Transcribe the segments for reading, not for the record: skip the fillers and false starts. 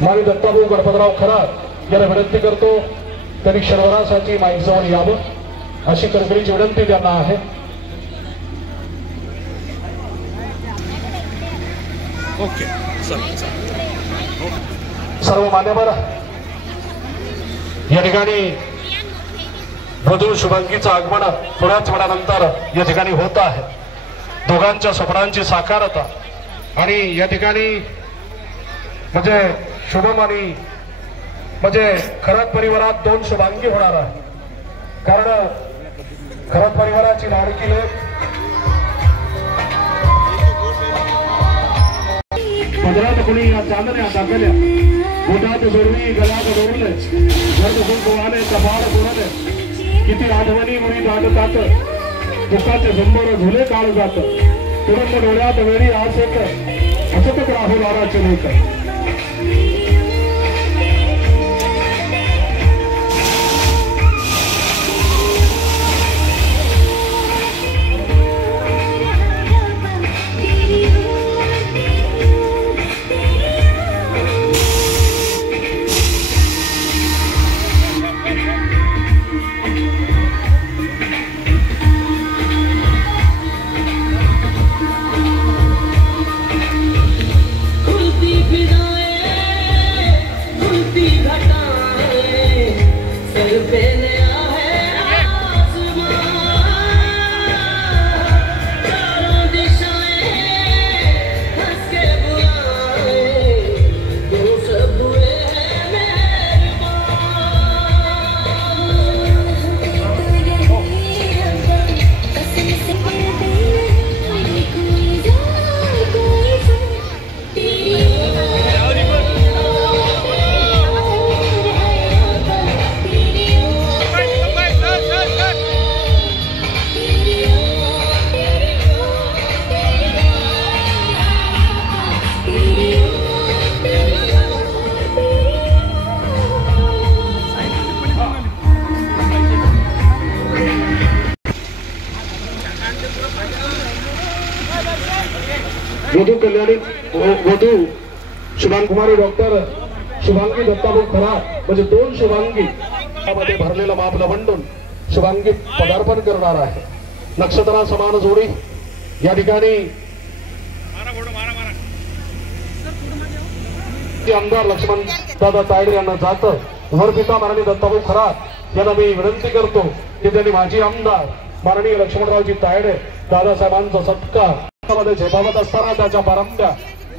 माळी दत्ताभाऊ गणपतराव खरात यांना विनंती करतो त्यांनी शनिवारासाठी माईजवळ यावं अशी कळकळीची विनंती त्यांना आहे. सर्व मान्यवर या ठिकाणी वधू शुभांगीचं आगमन थोड्याच वेळानंतर या ठिकाणी होत आहे. दोघांच्या स्वप्नांची साकारता आणि या ठिकाणी म्हणजे शुभम आणि म्हणजे खरात परिवारात दोन शुभांगी होणार आहे. कारण खरात परिवाराची लाडकी लेक पदरात कोणी या चांदण्या टाकल्या, बोटात जोडवी गळ्यात जोडले, गर्द कुंकवाने कपाळ कोरले, किती आठवणी मुली दाटतात, दुःखाचे झंबर झुले काळ जात, तुरुंग डोळ्यात वेळी आस येत, हसतच राहू लाराचे लोक. वधू कल्याणी वधू शुभांकुमारी डॉक्टर शुभांगी दत्ताभाऊ खरात म्हणजे दोन शुभांगी मध्ये भरलेला मापला मंडून शुभांगी पदार्पण करणार आहे. नक्षत्रा समान जोडी या ठिकाणी आमदार लक्ष्मण दादा तायडे यांना जातं. वरपिता माननीय दत्ताभाऊ खरात यांना मी विनंती करतो की त्यांनी माजी आमदार माननीय लक्ष्मणरावजी तायडे दादासाहेबांचा सत्कार मध्ये झेपावत असताना त्याच्या पारंब्या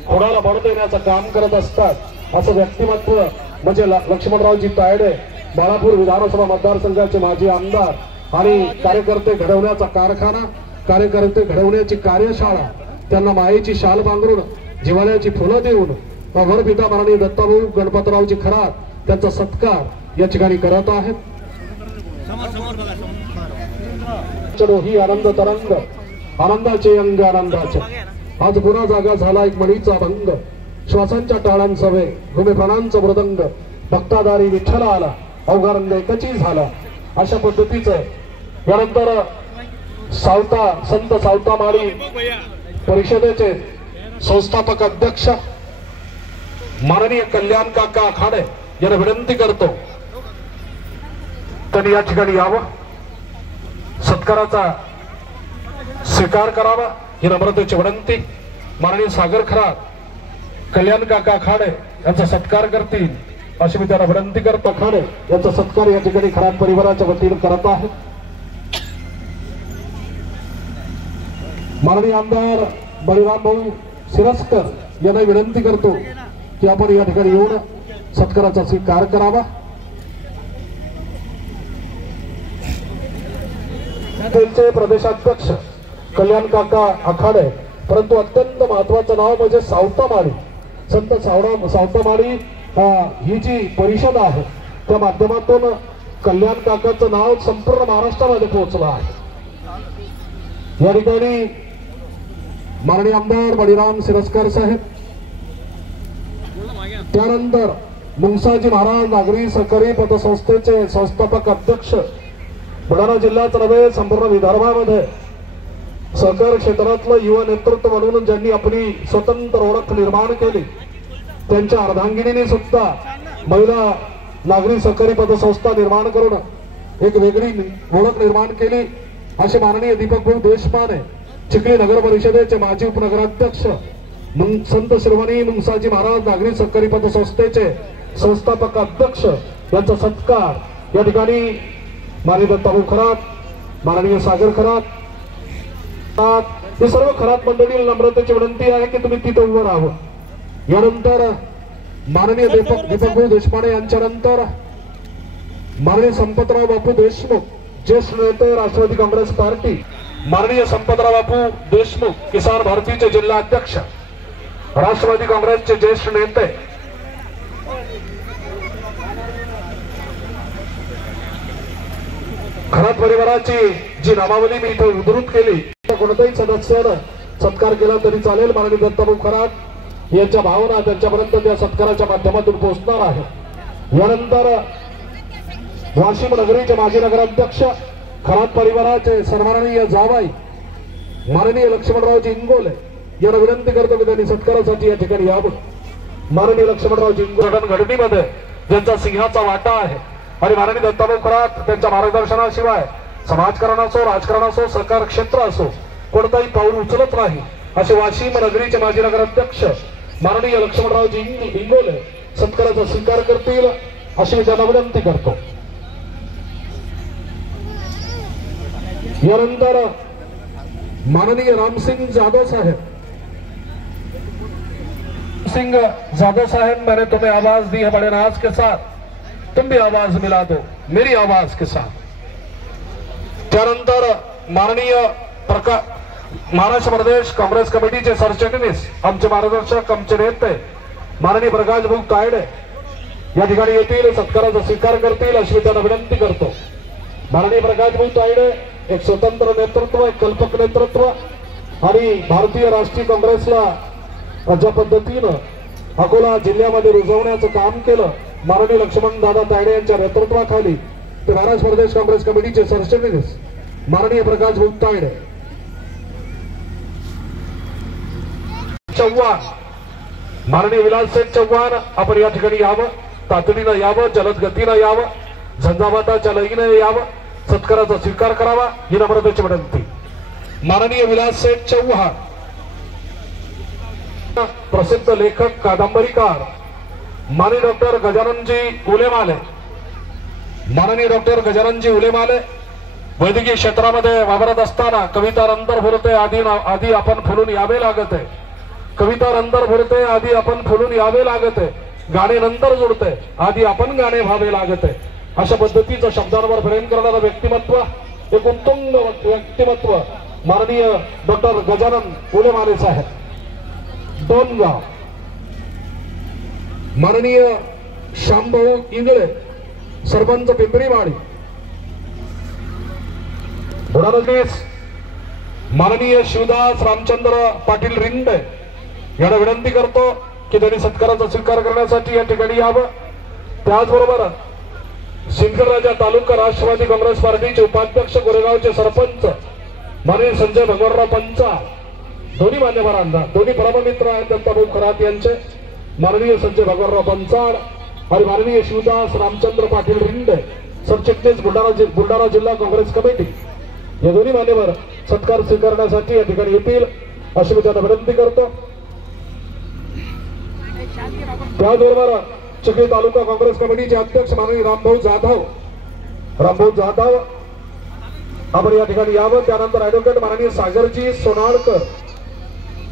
कोणाला बळ देण्याचं काम करत असतात असं व्यक्तिमत्व म्हणजे लक्ष्मणरावजी तायडे बाळापूर विधानसभा मतदारसंघाचे माजी आमदार आणि कार्यकर्ते घडवण्याचा कारखाना, कार्यकर्ते घडवण्याची कार्यशाळा, त्यांना मायेची शाल पांघरून जिव्हाळ्याची फुलं देऊन वरपिता माननीय दत्ताभाऊ गणपतरावजी खरात त्यांचा सत्कार या ठिकाणी करत आहेत. चलो ही आनंद तरंग आनंदाचे अंग आनंदाचे आज पुन्हा जागा झाला एक मणीचा भंग, श्वासांच्या टाळांसवे घुमे प्राणांचा मृदंग, भक्तादारी विठ्ठला आला अवघारंग एकची झाला. अशा पद्धतीचं यानंतर सावता संत सावतामाळी परिषदेचे संस्थापक अध्यक्ष माननीय कल्याण काका आखाडे यांना विनंती करतो त्यांनी या ठिकाणी यावं, सत्काराचा स्वीकार करावा ही नम्रतेची विनंती. माननीय सागर खरात कल्याण काका आखाडे यांचा सत्कार करतील अशी मी त्यांना विनंती करतो. खाडे यांचा सत्कार या ठिकाणी खरात परिवाराच्या वतीने करत आहे. माननीय आमदार बळीराम भाऊ सिरस्कर यांना विनंती करतो की आपण या ठिकाणी येऊन सत्काराचा स्वीकार करावा. त्यांचे प्रदेशाध्यक्ष कल्याण काका आखाडे, परंतु अत्यंत महत्वाचं नाव म्हणजे सावतामाळी संत सावतामाळी ही जी परिषद आहे त्या माध्यमातून कल्याण काकाचं नाव संपूर्ण महाराष्ट्रामध्ये पोहोचलं आहे. या ठिकाणी माननीय आमदार बळीराम सिरस्कर साहेब, त्यानंतर मुंगसाजी महाराज नागरी सहकारी पतसंस्थेचे संस्थापक अध्यक्ष, बुलढाणा जिल्ह्यात नव्हे संपूर्ण विदर्भामध्ये सहकार क्षेत्रातलं युवा नेतृत्व म्हणून ज्यांनी आपली स्वतंत्र ओळख निर्माण केली त्यांच्या अर्धांगिनीने सुद्धा महिला नागरी सहकारी पतसंस्था निर्माण करून एक वेगळी ओळख निर्माण केली असे माननीय दीपक भाऊ देशपांडे चिखली नगर परिषदेचे माजी उपनगराध्यक्ष संत श्रीमणी मुंगसाजी महाराज नागरी सहकारी पतसंस्थेचे संस्थापक अध्यक्ष यांचा सत्कार या ठिकाणी माननीय दत्ताभाऊ खरात माननीय सागर खरात हे सर्व खरात मंडळी नम्रतेची विनंती आहे की तुम्ही तिथे उभं राहावं। यानंतर माननीय दीपक भाऊ देशपांडे यांच्यानंतर माननीय संपतराव बापू देशमुख ज्येष्ठ नेते राष्ट्रवादी काँग्रेस पार्टी माननीय संपतराव बापू देशमुख किसान भारतीचे जिल्हा अध्यक्ष राष्ट्रवादी काँग्रेसचे ज्येष्ठ नेते खरात परिवाराची जी नामावली मी इथे उद्धृत केली कोणत्याही सदस्यानं सत्कार केला तरी चालेल। माननीय दत्ताभाऊ खरात यांच्या भावना त्यांच्यापर्यंत त्या सत्काराच्या माध्यमातून पोहोचणार आहे। यानंतर वाशिम नगरीचे माजी नगराध्यक्ष खरात परिवाराचे सन्माननीय जावाई माननीय लक्ष्मणरावजी इंगोले यांना विनंती करतो की त्यांनी सत्कारासाठी या ठिकाणी यावं। माननीय लक्ष्मणरावजी इंगोले घडणीमध्ये ज्यांचा सिंहाचा वाटा आहे आणि माननीय दत्ताभाऊ खरात त्यांच्या मार्गदर्शनाशिवाय समाजकारण असो राजकारण असो सहकार क्षेत्र असो कोणताही पाऊल उचलत नाही असे वाशिम नगरीचे माजी नगराध्यक्ष माननीय लक्ष्मणरावजी इंगोले सत्काराचा स्वीकार करतील अशी मी त्यांना विनंती करतो। यानंतर माननीय रामसिंग जाधव साहब मैंने तुम्हें आवाज दी है बड़े नाज के साथ तुम भी आवाज मिला दो मेरी आवाज के साथ। त्यानंतर माननीय महाराष्ट्र प्रदेश काँग्रेस कमिटीचे सरचिटणीस आमचे मार्गदर्शक आमचे नेते माननीय प्रकाश भाऊ तायडे या ठिकाणी येतील सत्काराचा स्वीकार करतील अशी मी त्यांना विनंती करतो। माननीय प्रकाश भाऊ तायडे एक स्वतंत्र नेतृत्व एक कल्पक नेतृत्व आणि भारतीय राष्ट्रीय काँग्रेसला ज्या पद्धतीनं अकोला जिल्ह्यामध्ये रुजवण्याचं काम केलं माननीय लक्ष्मण दादा तायडे यांच्या नेतृत्वाखाली ते महाराष्ट्र प्रदेश काँग्रेस कमिटीचे सरचिटणीस माननीय प्रकाश भाऊ तायडे चव्हाण माननीय विलाससेठ चव्हाण आपण या ठिकाणी यावं तातडीनं यावं जलद गतीनं यावं झंझावाताच्या लईनं यावं सत्काराचा स्वीकार करावा ही नम्रतेची विनंती। माननीय विलाससेठ चव्हाण प्रसिद्ध लेखक कादंबरीकार माननीय डॉक्टर गजाननजी उलेमाले माननीय डॉक्टर गजाननजी उलेमाले वैद्यकीय क्षेत्रामध्ये वावरत असताना कविता नंतर फुलते आधी आपण फुलून यावे लागते कविता नंतर फुलते आधी आपण फुलून यावे लागते गाणे नंतर जुळते आधी आपण गाणे व्हावे लागते अशा पद्धतीचं शब्दांवर प्रेम करणारं व्यक्तिमत्व एक उत्तुंग व्यक्तिमत्व माननीय डॉक्टर गजानन उलेमाले साहेब दोनगाव। माननीय श्यामभाऊ इंगळे सरपंच पिंपरीवाडी माननीय शिवदास रामचंद्र पाटील रिंडे यांना विनंती करतो की त्यांनी सत्काराचा स्वीकार करण्यासाठी या ठिकाणी यावं। त्याचबरोबर सिंदखेडराजा तालुका राष्ट्रवादी काँग्रेस पार्टीचे उपाध्यक्ष गोरेगावचे सरपंच माननीय संजय भगवानराव पंचाल दोन्ही मान्यवरांना दोन्ही परममित्र आहेत दत्ताभाऊ खरात यांचे माननीय संजय भगवानराव पंचाल आणि माननीय शिवदास रामचंद्र पाटील रिंडे सरचिटणीस बुलढाणा जिल्हा काँग्रेस कमिटी या दोन्ही मान्यवर सत्कार स्वीकारण्यासाठी या ठिकाणी येतील अशी मी त्यांना विनंती करतो। त्याचबरोबर चिखली तालुका काँग्रेस कमिटीचे अध्यक्ष माननीय रामभाऊ जाधव आपण या ठिकाणी यावं। त्यानंतर ऍडव्होकेट माननीय सागरजी सोनाळकर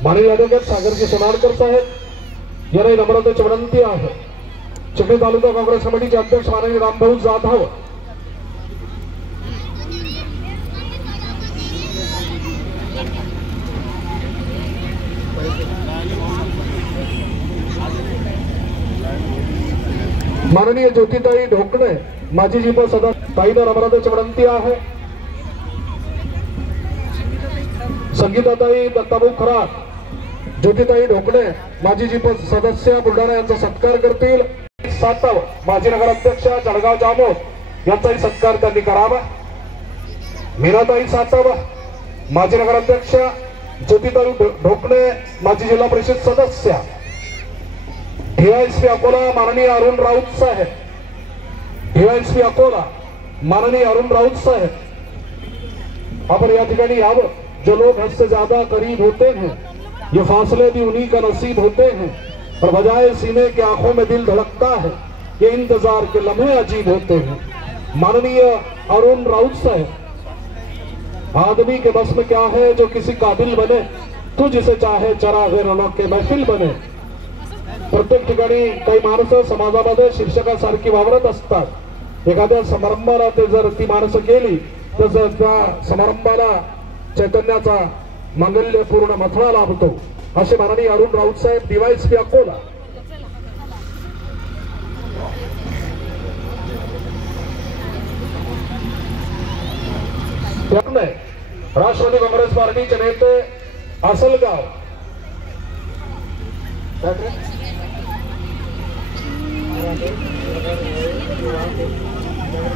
माननीय ऍडव्होकेट सागरजी सोनाळकर साहेब यांना नम्रतेची विनंती आहे। चिखली तालुका काँग्रेस कमिटीचे अध्यक्ष माननीय रामभाऊ जाधव माननीय ज्योतिताई ढोकणे माजी जिल्हा सदस्य ताईंना नम्रतेची विनंती आहे। संगीताताई दत्ताभाऊ खरात ज्योतिताई ढोकणे माजी जिल्हा सदस्य बुलढाणा यांचा सत्कार करतील। सातव माजी नगराध्यक्ष जळगाव जामोद यांचाही सत्कार त्यांनी करावा। मीराताई सातव माजी नगराध्यक्ष ज्योतिताई ढोकणे माजी जिल्हा परिषद सदस्य DYSP अकोला माननीय अरुण राऊत साहेब, DYSP अकोला माननीय अरुण राऊत साहेब, आपण या ठिकाणी यावं। जो लोग हद से ज्यादा करीब होते हैं ये फासले भी उन्हीं का नसीब होते हैं, और बजाय सीने के आंखों में दिल धड़कता है, ये इंतजार के लम्हे अजीब होते हैं। माननीय अरुण राऊत साहेब, आदमी के बस में क्या है जो किसी काबिल बने, तू जिसे चाहे चरागे रौनक के महफिल बने। प्रत्येक ठिकाणी काही माणसं समाजामध्ये शिक्षकासारखी वावरत असतात। एखाद्या समारंभाला ते जर ती माणसं गेली तर त्या समारंभाला चैतन्याचा मांगल्यपूर्ण मथळा लाभतो। असे माननीय अरुण राऊत साहेब, DYSP अकोला। राष्ट्रवादी काँग्रेस पार्टीचे नेते आसलगाव,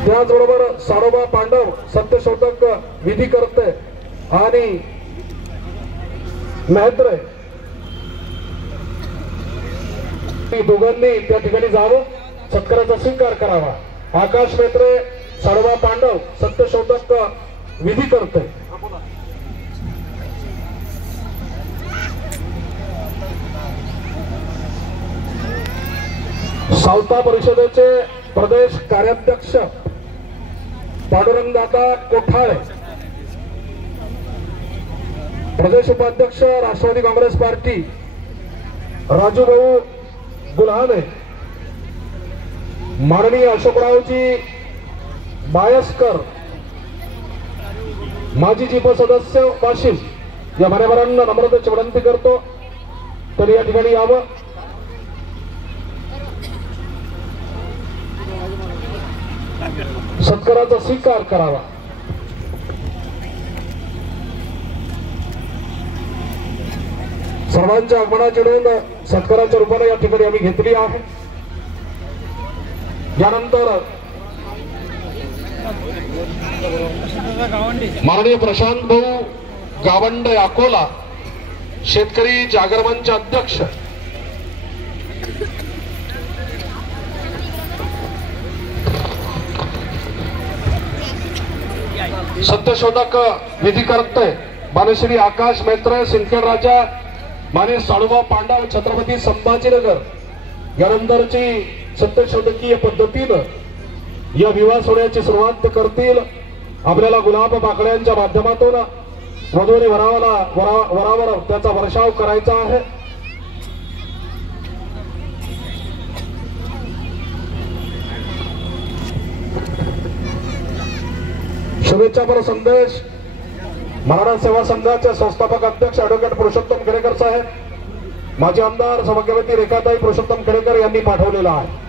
त्याचबरोबर साडोबा पांडव सत्यशोधक विधी करते आणि मेहत्रे, दोघांनी त्या ठिकाणी जावं, सत्काराचा स्वीकार करावा। आकाश मेहत्रे, साडोबा पांडव सत्यशोधक विधी करते। सावता परिषदेचे प्रदेश कार्याध्यक्ष पांडुरंगदादा कोठाळे, प्रदेश उपाध्यक्ष राष्ट्रवादी काँग्रेस पार्टी राजूभाऊ गुल्हाने, माननीय अशोकरावजी बायस्कर माजी जिप सदस्य वाशिम, या मान्यवरांना नम्रतेची विनंती करतो तर या ठिकाणी यावं। सत्काराचा स्वीकार करावा। सर्वांच्या आगमनाची नोंद सत्काराच्या रूपाने या ठिकाणी आम्ही घेतली आहे। यानंतर माननीय प्रशांत भाऊ गावंडे अकोला, शेतकरी जागरणमंच अध्यक्ष, सत्यशोधक विधी करते मानश्री आकाश मेहत्रे सिंदखेड राजा, माने साडोबा पांडव छत्रपती संभाजीनगर, यानंतरची सत्यशोधकीय पद्धतीनं या विवाह सोहळ्याची सुरुवात करतील। आपल्याला गुलाब बाकड्यांच्या माध्यमातून वधूने वरावर त्याचा वर्षाव करायचा आहे। शुभेच्छापर संदेश मराठा सेवा संघाचे संस्थापक अध्यक्ष ॲडव्होकेट पुरुषोत्तम खेडेकर साहेब, माजी आमदार सौभाग्यवती रेखाताई पुरुषोत्तम खेडेकर यांनी पाठवलेला आहे।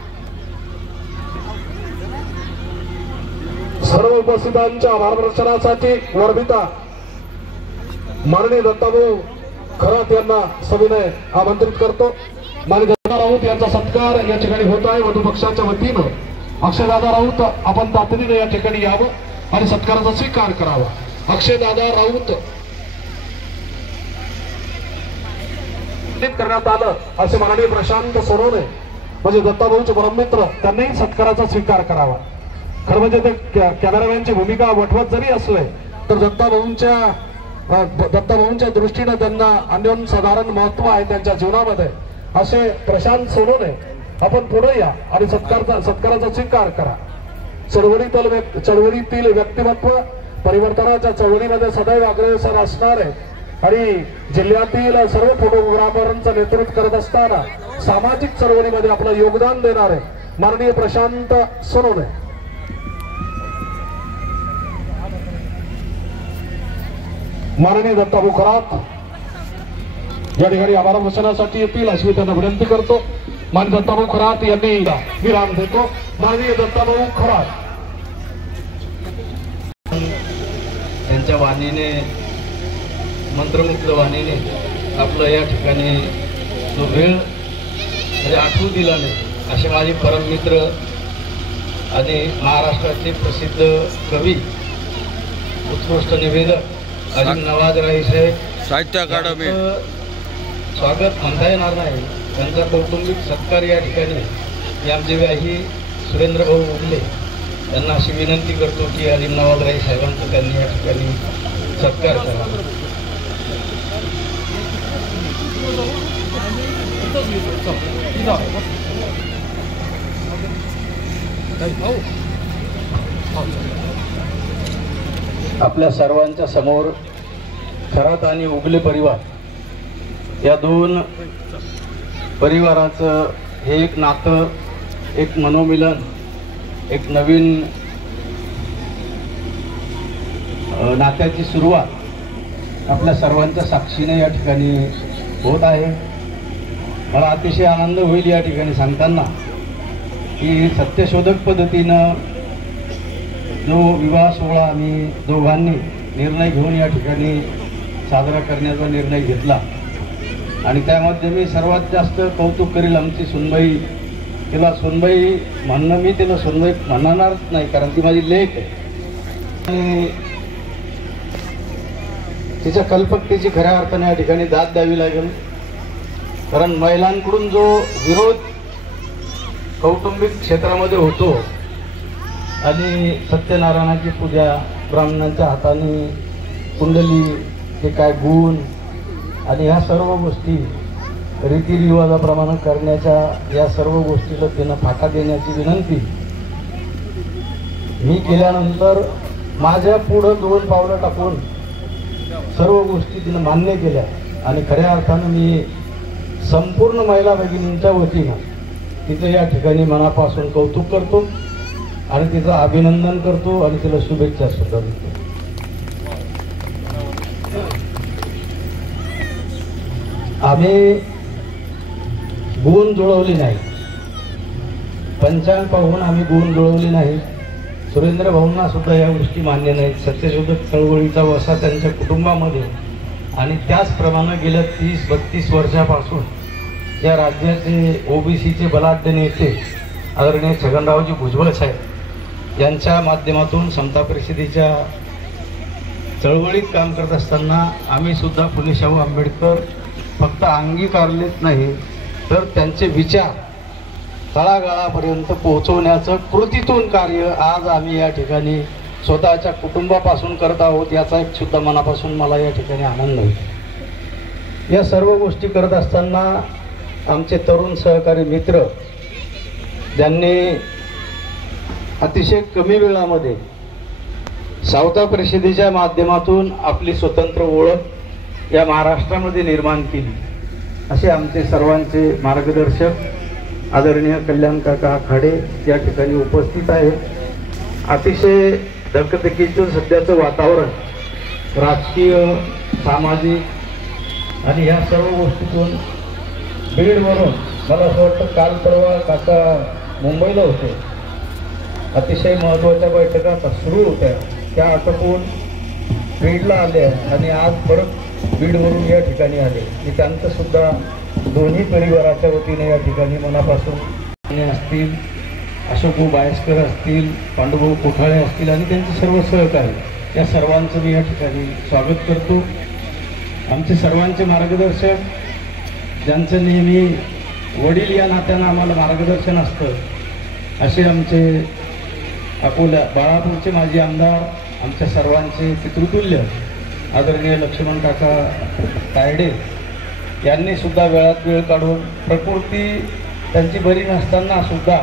सर्व उपस्थितांच्या मार्गदर्शनासाठी वर्धिता माननीय दत्ताभाऊ खरात यांना सविनय आमंत्रित करतो। माननीय दत्ता राऊत यांचा सत्कार या ठिकाणी होत आहे। वधू पक्षाच्या वतीनं अक्षयदादा राऊत आपण तातडीने या ठिकाणी यावं आणि सत्काराचा स्वीकार करावा। अक्षयदादा राऊत करण्यात आलं असे माननीय प्रशांत सोनवणे म्हणजे दत्ताभाऊचे परममित्र, त्यांनीही सत्काराचा स्वीकार करावा। खरं म्हणजे ते कॅमेरामॅनची भूमिका वठवत जरी असले तर दत्ताभाऊंच्या दृष्टीने त्यांना अन्यसाधारण महत्व आहे त्यांच्या जीवनामध्ये। असे प्रशांत सोनवणे, आपण पुढे या आणि सत्काराचा स्वीकार करा। चळवळीतील व्यक्तिमत्व, परिवर्तनाच्या चळवळीमध्ये सदैव अग्रेसर असणारे आणि जिल्ह्यातील सर्व फोटोग्राफरांचं नेतृत्व करत असताना सामाजिक चळवळीमध्ये आपलं योगदान देणारे माननीय प्रशांत सोनवणे। माननीय दत्ताभाऊ खरात या ठिकाणी आभार वचनासाठी येतील अशी त्यांना विनंती करतो। माननीय दत्ताभाऊ खरात यांनी विराम देतो। माननीय दत्ताभाऊ खरात यांच्या वाणीने, मंत्रमुग्ध वाणीने आपलं या ठिकाणी जो वेळ म्हणजे आठवू दिला नाही असे माझे परममित्र आणि महाराष्ट्राचे प्रसिद्ध कवी, उत्कृष्ट निवेदक अजिम नवाज राय साहेब, साहित्य अकादमी स्वागत म्हणता येणार नाही त्यांचा कौटुंबिक सत्कार या ठिकाणी मी आमचे व्याही सुरेंद्र भाऊ उगले त्यांना अशी विनंती करतो की अलिमनावादराई साहेबांचं त्यांनी या ठिकाणी सत्कार करावा. आपल्या सर्वांच्या समोर खरात आणि उगले परिवार या दोन परिवाराचं हे एक नातं, एक मनोमिलन, एक नवीन नात्याची सुरुवात आपल्या सर्वांच्या साक्षीने या ठिकाणी होत आहे. मला अतिशय आनंद होईल या ठिकाणी सांगताना की सत्यशोधक पद्धतीनं जो विवाह सोहळा आम्ही दोघांनी निर्णय घेऊन या ठिकाणी साजरा करण्याचा निर्णय घेतला आणि त्यामध्ये मी सर्वात जास्त कौतुक करेल आमची सुनबाई. तिला सुनबाई म्हणणं, मी तिला सुनबाई म्हणणारच नाही कारण ती माझी लेक आहे आणि तिच्या कल्पकतेची खऱ्या अर्थाने या ठिकाणी दाद द्यावी लागेल. कारण महिलांकडून जो विरोध कौटुंबिक क्षेत्रामध्ये होतो आणि सत्यनारायणाची पूजा, ब्राह्मणांच्या हाताने कुंडली, ते काय गुण आणि ह्या सर्व गोष्टी रीतिरिवाजाप्रमाणे करण्याच्या या सर्व गोष्टीला त्यांना फाटा देण्याची विनंती मी केल्यानंतर माझ्या पुढं 2 पावलं टाकून सर्व गोष्टी तिनं मान्य केल्या आणि खऱ्या अर्थानं मी संपूर्ण महिला भगिनींच्या वतीनं तिचं या ठिकाणी मनापासून कौतुक करतो आणि तिचं अभिनंदन करतो आणि तिला शुभेच्छा सुद्धा देतो. आम्ही गुण जुळवली नाही, पंचांग पाहून आम्ही गुण जुळवली नाही. सुरेंद्र भाऊंना सुद्धा या गोष्टी मान्य नाहीत. सत्यशोधक चळवळीचा वसा त्यांच्या कुटुंबामध्ये आणि त्याचप्रमाणे गेल्या 30-32 वर्षापासून या राज्याचे ओबीसीचे बलाढ्य नेते आदरणीय छगनरावजी भुजबळ साहेब यांच्या माध्यमातून समता परिषदेच्या चळवळीत काम करत असताना आम्ही सुद्धा फुले शाहू आंबेडकर फक्त अंगीकारलेच नाही तर त्यांचे विचार तळागाळापर्यंत पोहोचवण्याचं कृतीतून कार्य आज आम्ही या ठिकाणी स्वतःच्या कुटुंबापासून करत आहोत. याचा एक सुद्धा मनापासून मला या ठिकाणी आनंद होतो. या सर्व गोष्टी करत असताना आमचे तरुण सहकारी मित्र ज्यांनी अतिशय कमी वेळामध्ये सावता परिषदेच्या माध्यमातून आपली स्वतंत्र ओळख या महाराष्ट्रामध्ये निर्माण केली असे आमचे सर्वांचे मार्गदर्शक आदरणीय कल्याण काका आखाडे या ठिकाणी उपस्थित आहेत. अतिशय धकधकीचं सध्याचं वातावरण राजकीय, सामाजिक आणि ह्या सर्व गोष्टीतून बीडवरून मला असं वाटतं काल परवा काका मुंबईला होते. अतिशय महत्त्वाच्या बैठका सुरू होत्या, त्या आटोपून बीडला आल्या आणि आज परत बीडवरून या ठिकाणी आले. मी त्यांचं सुद्धा दोन्ही परिवाराच्या वतीने या ठिकाणी मनापासून असतील, अशोकभाऊ बायस्कर असतील, पांडुभाऊ कोठाळे असतील आणि त्यांचे सर्व सहकारी या सर्वांचं मी या ठिकाणी स्वागत करतो. आमचे सर्वांचे मार्गदर्शक ज्यांचं नेहमी वडील या नात्यानं आम्हाला मार्गदर्शन असतं असे आमचे अकोला बाळापूरचे माजी आमदार, आमच्या सर्वांचे पितृतुल्य आदरणीय लक्ष्मण काका तायडे यांनी सुद्धा वेळात वेळ काढून प्रकृती त्यांची बरी नसताना सुद्धा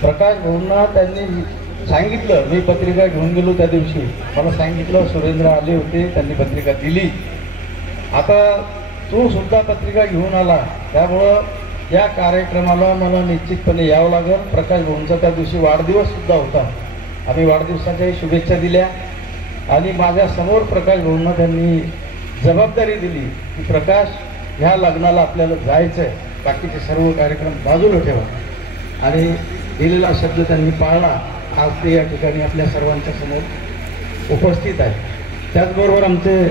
प्रकाश भाऊंना त्यांनी सांगितलं. मी पत्रिका घेऊन गेलो त्या दिवशी, मला सांगितलं सुरेंद्र आले होते, त्यांनी पत्रिका दिली, आता तू सुद्धा पत्रिका घेऊन आला, त्यामुळं या कार्यक्रमाला मला निश्चितपणे यावं लागेल. प्रकाश भाऊंचा त्या दिवशी वाढदिवस सुद्धा होता, आम्ही वाढदिवसाच्याही शुभेच्छा दिल्या आणि माझ्यासमोर प्रकाश भाऊंना त्यांनी जबाबदारी दिली की प्रकाश ह्या लग्नाला आपल्याला जायचं आहे, बाकीचे सर्व कार्यक्रम बाजूला ठेवा आणि दिलेला शब्द त्यांनी पाळला. आज ते या ठिकाणी आपल्या सर्वांच्या समोर उपस्थित आहे. त्याचबरोबर आमचे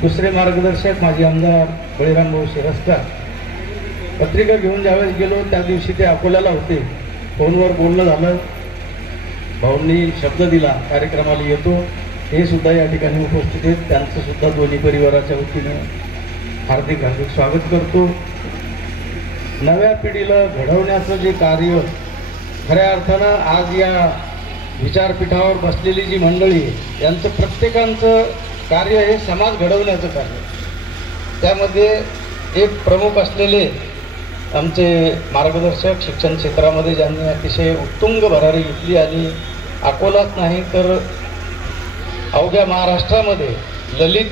दुसरे मार्गदर्शक माजी आमदार बळीराम भाऊ शिरस्कार पत्रिका घेऊन ज्यावेळेस गेलो त्या दिवशी ते अकोल्याला होते. फोनवर बोलणं झालं, भाऊंनी शब्द दिला कार्यक्रमाला येतो, हे सुद्धा या ठिकाणी उपस्थित आहेत. त्यांचं सुद्धा दोन्ही परिवाराच्या वतीने हार्दिक हार्दिक स्वागत करतो. नव्या पिढीला घडवण्याचं जे कार्य खऱ्या अर्थानं आज या विचारपीठावर बसलेली जी मंडळी आहे यांचं प्रत्येकांचं कार्य हे समाज घडवण्याचं कार्य. त्यामध्ये एक प्रमुख असलेले आमचे मार्गदर्शक शिक्षण क्षेत्रामध्ये ज्यांनी अतिशय उत्तुंग भरारी घेतली आणि अकोलाच नाही तर अवघ्या महाराष्ट्रामध्ये ललित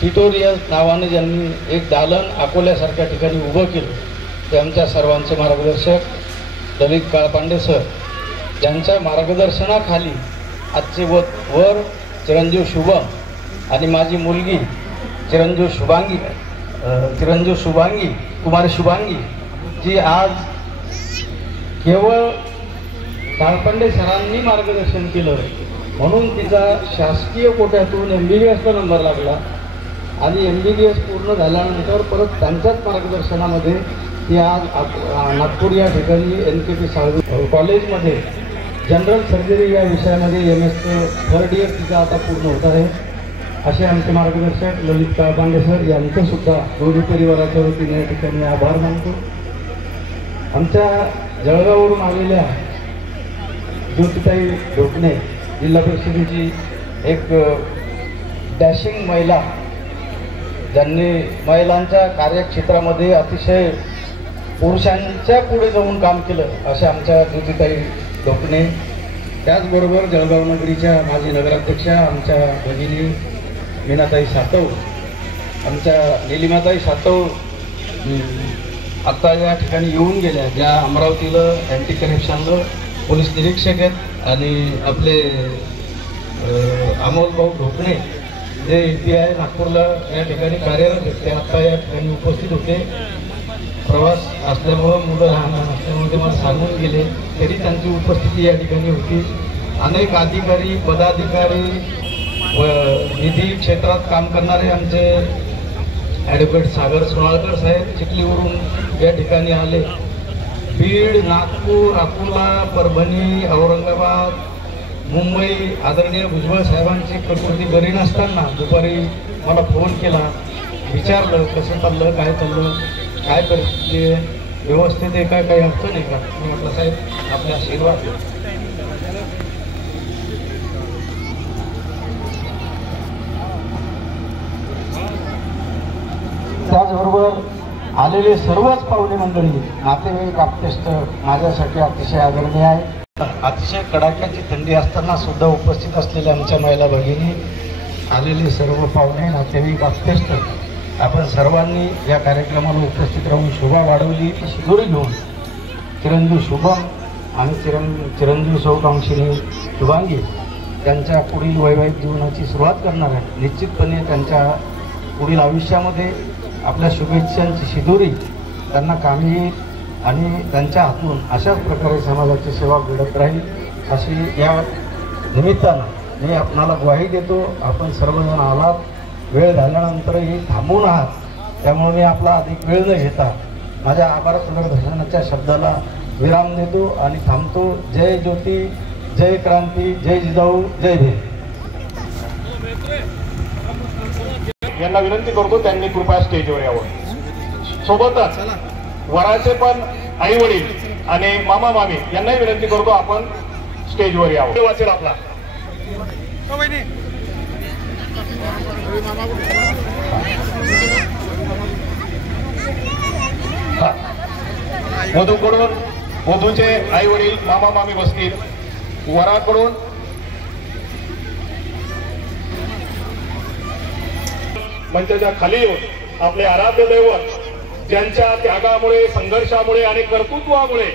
ट्युटोरियल नावाने ज्यांनी एक दालन अकोल्यासारख्या ठिकाणी उभं केलं ते आमच्या सर्वांचे मार्गदर्शक ललित काळपांडे सर, ज्यांच्या मार्गदर्शनाखाली आजचे वर चिरंजीव शुभम आणि माझी मुलगी चिरंजीव शुभांगी कुमारी शुभांगी जी आज केवळ काळपांडे सरांनी मार्गदर्शन केलं म्हणून तिचा शासकीय कोट्यातून MBBSला नंबर लागला आणि MBBS पूर्ण झाल्यानंतर परत त्यांच्याच मार्गदर्शनामध्ये ती आज नागपूर या ठिकाणी NKP साळवी कॉलेजमध्ये जनरल सर्जरी या विषयामध्ये MS थर्ड इयर तिचा आता पूर्ण होत आहे. असे आमचे मार्गदर्शक ललित काळपांडे सर यांचं सुद्धा दोन्ही परिवाराच्या वतीने या ठिकाणी आभार मानतो. आमच्या जळगाववरून आलेल्या ज्योतिताई ढोकणे जिल्हा परिषदेची एक डॅशिंग महिला, ज्यांनी महिलांच्या कार्यक्षेत्रामध्ये अतिशय पुरुषांच्या पुढे जाऊन काम केलं अशा आमच्या ज्योतिताई ढोकणे. त्याचबरोबर जळगाव नगरीच्या माजी नगराध्यक्षा आमच्या भगिनी मीनाताई सातव, आमच्या निलिमाताई सातव आत्ता या ठिकाणी येऊन गेल्या, ज्या अमरावतीला अँटी करप्शनला पोलीस निरीक्षक आहेत, आणि आपले अमोल भाऊ ढोकणे जे API नागपूरला या ठिकाणी कार्यरत आहेत ते आत्ता या ठिकाणी उपस्थित होते. प्रवास असल्यामुळं मुलं लहान असल्यामुळे ते मला सांगून गेले तरी त्यांची उपस्थिती या ठिकाणी होती. अनेक अधिकारी पदाधिकारी व निधी क्षेत्रात काम करणारे आमचे ॲडव्होकेट सागर सोनाळकर साहेब चिखलीवरून या ठिकाणी आले. बीड, नागपूर, अकोला, परभणी, औरंगाबाद, मुंबई आदरणीय भुजबळ साहेबांची प्रकृती बरी नसताना दुपारी मला फोन केला, विचारलं कसं चाललं, काय चाललं, काय परिस्थिती आहे, व्यवस्थित आहे का, काही अडचण आहे का. मी म्हटलं साहेब आपले आशीर्वाद. त्याचबरोबर आलेले सर्वच पाहुणे मंडळी, नातेवाईक, आप्तेष्ट माझ्यासाठी अतिशय आदरणीय आहे. अतिशय कडाक्याची थंडी असताना सुद्धा उपस्थित असलेल्या आमच्या महिला भगिनी, आलेले सर्व पाहुणे, नातेवाईक, आप्तेष्ट, आपण सर्वांनी या कार्यक्रमाला उपस्थित राहून शोभा वाढवली. शिदोरी घेऊन चिरंजीव शुभम आणि चिरंजीव सौकांक्षिणी शुभांगी त्यांच्या पुढील वैवाहिक जीवनाची सुरुवात करणार आहे. निश्चितपणे त्यांच्या पुढील आयुष्यामध्ये आपल्या शुभेच्छांची शिदोरी त्यांना कामी येईल आणि त्यांच्या हातून अशाच प्रकारे समाजाची सेवा घडत राहील अशी या निमित्तानं मी आपणाला ग्वाही देतो. आपण सर्वजण आलात, वेळ झाल्यानंतरही थांबून आहात, त्यामुळे मी आपला अधिक वेळ न घेता माझ्या आभार प्रदर्शनाच्या शब्दाला विराम देतो आणि थांबतो. जय ज्योती, जय क्रांती, जय जिजाऊ, जय भीम. यांना विनंती करतो त्यांनी कृपया स्टेजवर यावं. सोबतच वराचे पण आई वडील आणि मामा मामी यांनाही विनंती करतो आपण स्टेजवर यावं. वाचेल आपला वधूकडून वधूचे आई वडील मामा मामी बसतील. वराकडून मंचाच्या खाली येऊन आपले आराध्य दैवत ज्यांच्या त्यागामुळे, संघर्षामुळे आणि कर्तृत्वामुळे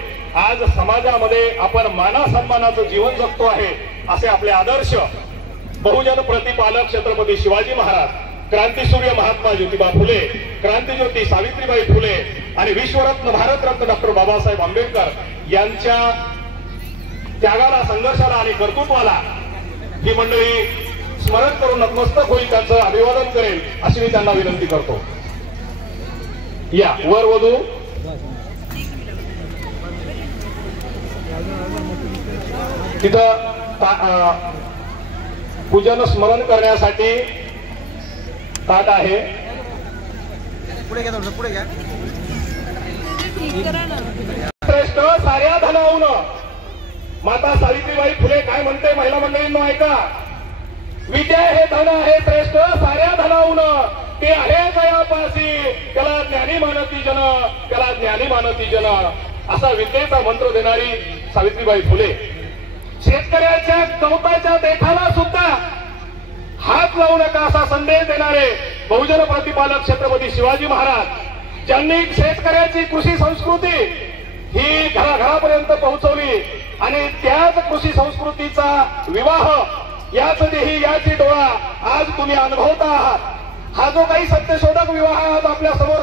आज समाजामध्ये आपण मानासन्मानाचं जीवन जगतो आहे असे आपले आदर्श बहुजन प्रतिपालक छत्रपती शिवाजी महाराज, क्रांतीसूर्य महात्मा ज्योतिबा फुले, क्रांतीज्योती सावित्रीबाई फुले आणि विश्वरत्न भारतरत्न डॉक्टर बाबासाहेब आंबेडकर यांच्या त्यागाला, संघर्षाला आणि कर्तृत्वाला ही मंडळी स्मरण करून नतमस्तक होईल, त्यांचं अभिवादन करेल अशी मी त्यांना विनंती करतो. या वर वधू तिथं पूजन स्मरण करण्यासाठी ताट आहे. पुढे घ्या, पुढे घ्या. श्रेष्ठ साऱ्या धनाऊन माता सावित्रीबाई फुले काय म्हणते महिला मंडळींनो ऐका. विद्या हे धन आहे श्रेष्ठ साऱ्या धनाऊन ते आहे जयापासी त्याला ज्ञानी मानती जन त्याला ज्ञानी मानती जन असा विद्येचा मंत्र देणारी सावित्रीबाई फुले. शेतकऱ्याच्या गवताच्या देठाला सुद्धा हात लावू नका असा संदेश देणारे बहुजन प्रतिपालक छत्रपती शिवाजी महाराज ज्यांनी शेतकऱ्याची कृषी संस्कृती ही घराघरापर्यंत पोहोचवली आणि त्याच कृषी संस्कृतीचा विवाह याच देही याची डोळा आज तुम्ही अनुभवता आहात. हा जो काही सत्यशोधक विवाह आज आपल्या समोर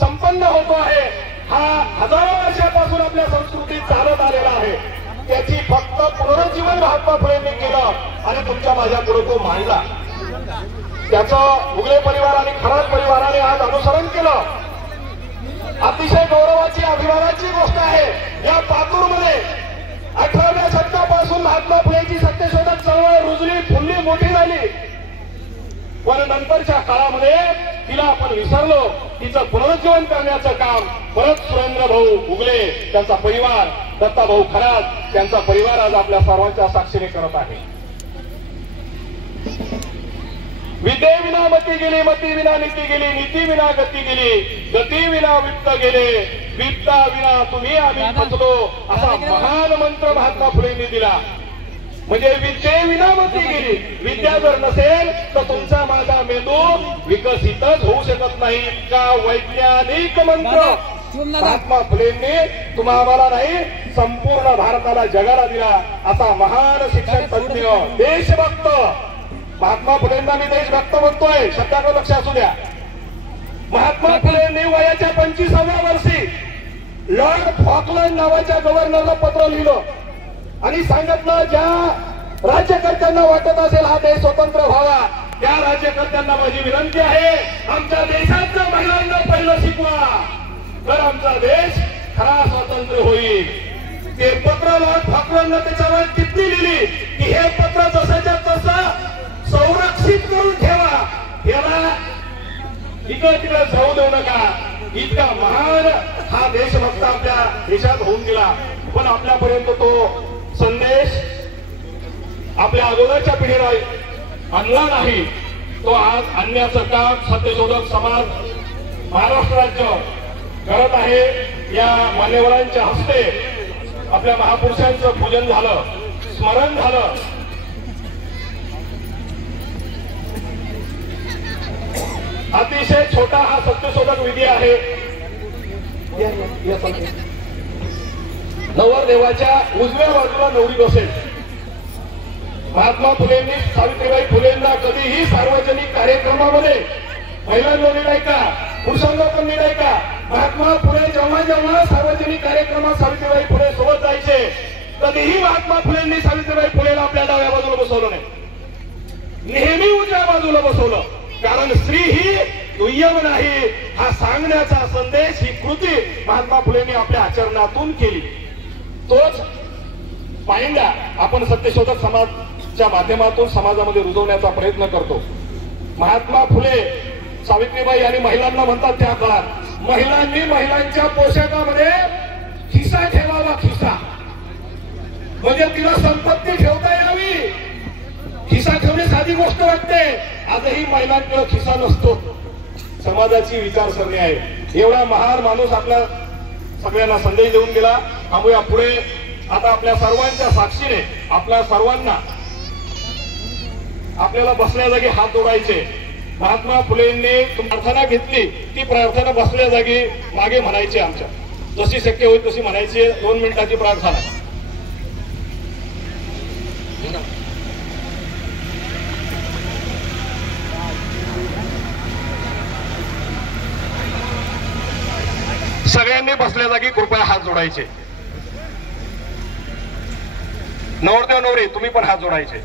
संपन्न होतो आहे हा हजारो वर्षापासून आपल्या संस्कृतीत चालत आलेला आहे. त्याची फक्त पुनरुज्जीवन महात्मा फुलेंनी केलं आणि तुमच्या माझ्या पुढे तो मांडला. त्याचं उगले परिवार आणि खरात परिवाराने आज अनुसरण केलं. अतिशय गौरवाची अभिमानाची गोष्ट आहे. या पातूरमध्ये 18व्या शतकापासून महात्मा फुलेंची सत्यशोधक चळवळ रुजली फुलली मोठी झाली. पण नंतरच्या काळामध्ये तिला आपण विसरलो. तिचं पुनरुज्जीवन करण्याचं काम परत सुरेंद्र भाऊ उगले त्यांचा परिवार दत्ताभाऊ खरात त्यांचा परिवार आज आपल्या सर्वांच्या साक्षीने करत आहे. विद्येविना मती गेली मती विना नीती गेली नीती विना गती गेली गती विना वित्त गेले वित्ता विना तुम्ही आम्ही फसलो असा महान मंत्र महात्मा फुलेंनी दिला. म्हणजे विद्येविना मती गेली. विद्या जर नसेल तर तुमचा माझा मेंदू विकसितच होऊ शकत नाही. का वैज्ञानिक मंत्र महात्मा फुलेंनी तुम्हाला नाही संपूर्ण भारताला जगाला दिला. असा महान शिक्षण तज्ञ देशभक्त महात्मा फुलेंना मी देशभक्त म्हणतोय शब्दाकडे लक्ष असू द्या. महात्मा फुलेंनी वयाच्या 25व्या वर्षी लॉर्ड फॉकलंड नावाच्या गव्हर्नरला पत्र लिहिलं आणि सांगितलं ज्या राज्यकर्त्यांना वाटत असेल हा देश स्वतंत्र व्हावा त्या राज्यकर्त्यांना माझी विनंती आहे आमच्या देशातल्या महिलांना पहिलं शिकवा तर आमचा देश खरा स्वतंत्र होईल. ते पत्र लॉर्ड फॉकलंडनं त्याच्यावर टिप्पणी लिहिली की हे पत्र जसंच्या तसं संरक्षित करून ठेवा. याला इकडे तिकडे जाऊ देऊ नका. इतका महान हा देशभक्त आपल्या देशात होऊन गेला. पण आपल्यापर्यंत तो संदेश आपल्या अगोदरच्या पिढीला आणला नाही. तो आज आणण्याचं काम सत्यशोधक समाज महाराष्ट्र राज्य करत आहे. या मान्यवरांच्या हस्ते आपल्या महापुरुषांचं पूजन झालं स्मरण झालं. अतिशय छोटा हा सत्यशोधक विधी आहे. नवरदेवाच्या उजव्या बाजूला नवरी बसेल. महात्मा फुलेंनी सावित्रीबाई फुलेंना कधीही सार्वजनिक कार्यक्रमामध्ये महिलांना नाही का पुरुषांना पण नाही का. महात्मा फुले जेव्हा जेव्हा सार्वजनिक कार्यक्रमात सावित्रीबाई फुले सोबत जायचे कधीही महात्मा फुलेंनी सावित्रीबाई फुलेला आपल्या डाव्या बाजूला बसवलं नाही. नेहमी उजव्या बाजूला बसवलं. कारण स्त्री ही दुय्यम नाही हा सांगण्याचा संदेश ही कृती महात्मा फुलेंनी आपल्या आचरणातून केली. तोच पायंडा आपण सत्यशोधक समाजच्या माध्यमातून समाजामध्ये रुजवण्याचा प्रयत्न करतो. महात्मा फुले सावित्रीबाई आणि महिलांना म्हणतात त्या काळात महिलांनी महिलांच्या पोशाखामध्ये खिसा ठेवावा. खिसा म्हणजे तिला संपत्ती ठेवता यावी. खिसा ठेवणे साधी गोष्ट वाटते. आजही महिलांकडे खिसा नसतो. समाजाची विचारसरणी आहे. एवढा महान माणूस आपल्या सगळ्यांना संदेश देऊन गेला. थांबूया पुढे. आता आपल्या सर्वांच्या साक्षीने आपल्या सर्वांना आपल्याला बसल्या जागी हात जोडायचे. महात्मा फुलेंनी प्रार्थना घेतली ती प्रार्थना बसल्या जागी मागे म्हणायची. आमच्या जशी शक्य होईल तशी म्हणायची. 2 मिनिटाची प्रार्थना. सगळ्यांनी बसल्या जागी कृपया हात जोडायचे. नवरदेव नवरी तुम्ही पण हात जोडायचे.